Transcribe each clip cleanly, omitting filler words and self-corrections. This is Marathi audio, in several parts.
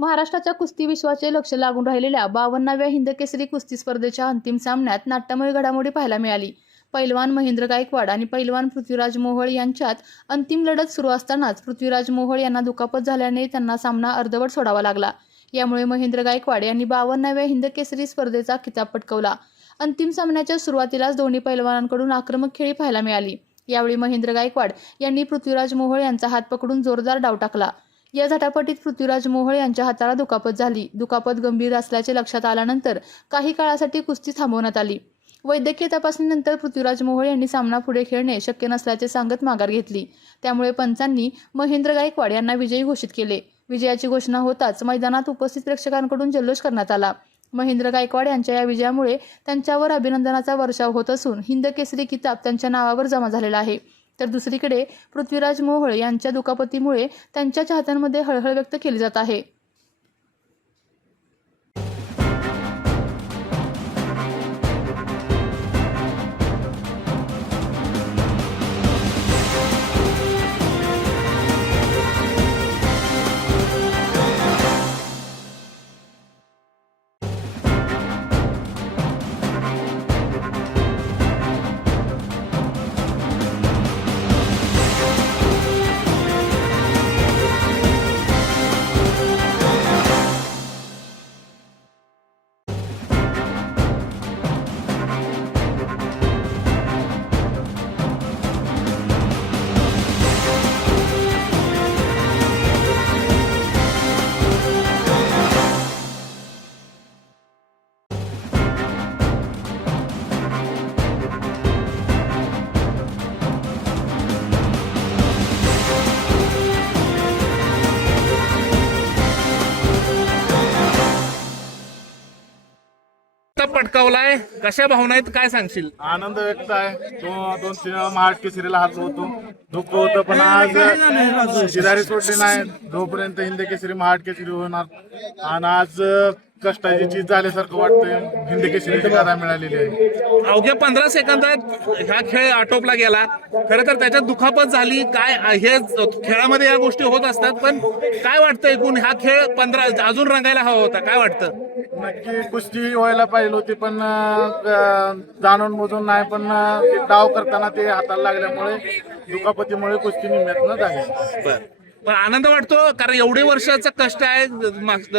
महाराष्ट्राच्या कुस्ती विश्वाचे लक्ष लागून राहिलेल्या 52व्या हिंदकेसरी कुस्ती स्पर्धेच्या अंतिम सामन्यात नाट्यमय घडामोडी पाहायला मिळाली। पैलवान महेंद्र गायकवाड आणि पैलवान पृथ्वीराज मोहोळ यांच्यात अंतिम लढत सुरू असतानाच पृथ्वीराज मोहोळ यांना दुखापत झाल्याने त्यांना सामना अर्धवट सोडावा लागला। यामुळे महेंद्र गायकवाड यांनी 52व्या हिंदकेसरी स्पर्धेचा किताब पटकावला। अंतिम सामन्याच्या सुरुवातीलाच दोन्ही पैलवानांकडून आक्रमक खेळी पाहायला मिळाली। यावेळी महेंद्र गायकवाड यांनी पृथ्वीराज मोहोळ यांचा हात पकडून जोरदार डाव टाकला। या झटापटीत पृथ्वीराज मोहोळ यांच्या हाताला दुखापत झाली। दुखापत गंभीर असल्याचे लक्षात आल्यानंतर काही काळासाठी कुस्ती थांबवण्यात आली। वैद्यकीय तपासणीनंतर पृथ्वीराज मोहोळ यांनी सामना पुढे खेळणे शक्य नसल्याचे सांगत माघार घेतली। त्यामुळे पंचांनी महेंद्र गायकवाड यांना विजयी घोषित केले। विजयाची घोषणा होताच मैदानात उपस्थित प्रेक्षकांकडून जल्लोष करण्यात आला। महेंद्र गायकवाड यांच्या या विजयामुळे त्यांच्यावर अभिनंदनाचा वर्षाव होत असून हिंदकेसरी किताब त्यांच्या नावावर जमा झालेला आहे। तर दुसरीकडे पृथ्वीराज मोहोळ यांच्या दुखापतीमुळे त्यांच्या चाहत्यांमध्ये हळहळ व्यक्त केली जात आहे। पटकावलाय, कशा भावना आहेत, काय सांगशील? आनंद व्यक्त आहे। दोन तीन महाराष्ट्र केसरीला हात होतो, दुःख होतं, पण आज शिदारी सोडली नाही। जोपर्यंत हिंद केसरी महाराष्ट्र केसरी होणार आणि आज कष्टाची चीज झाल्यासारखं वाटतंय। हिंद केसरीची गाथा मिळालेली आहे। अवघ्या 15 सेकंदात हा खेळ आटोपला गेला। खरं तर त्याच्यात दुखापत झाली, काय हे खेळामध्ये या गोष्टी होत असतात, पण काय वाटतं एकूण हा खेळ 15 अजून रंगायला हवा होता, काय वाटतं? नक्की कुस्ती व्हायला पाहिजे होती, पण जाणून मोजून नाही, पण डाव करताना ते हाताला लागल्यामुळे दुखापतीमुळे कुस्ती निमित्त झाली। पण आनंद वाटतो, कारण एवढे वर्षाचं कष्ट आहे।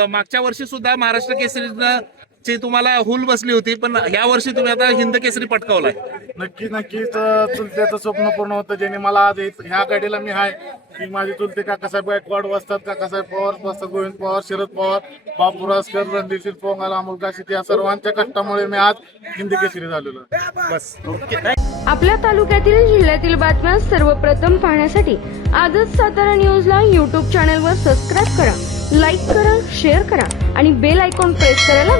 मागच्या वर्षी सुद्धा महाराष्ट्र केसरीनं ची तुम्हाला हुल बसली होती, पण या वर्षी तुम्ही आता हिंद केसरी पटकावलाय। नक्कीच चुलत्याचं स्वप्न पूर्ण होतं, ज्याने मला आज ह्या गाडीला मी आहे की माझे चुलते काकासाहेब गायकवाड वाजतात, काकासाहेब पवार वाजतात, गोविंद पवार, शरद पवार, बापू रासकर, रणधीर पोंगाल, अमोल काशीद या सर्वांच्या कष्टामुळे मी आज हिंद केसरी झालेलो। बस आपल्या तालुक्यातील जिल्ह्यातील बातम्या सर्वप्रथम पाहण्यासाठी आजच सातारा न्यूजला YouTube चॅनलवर सबस्क्राईब करा, लाईक करा, शेअर करा आणि बेल आयकॉन प्रेस करायला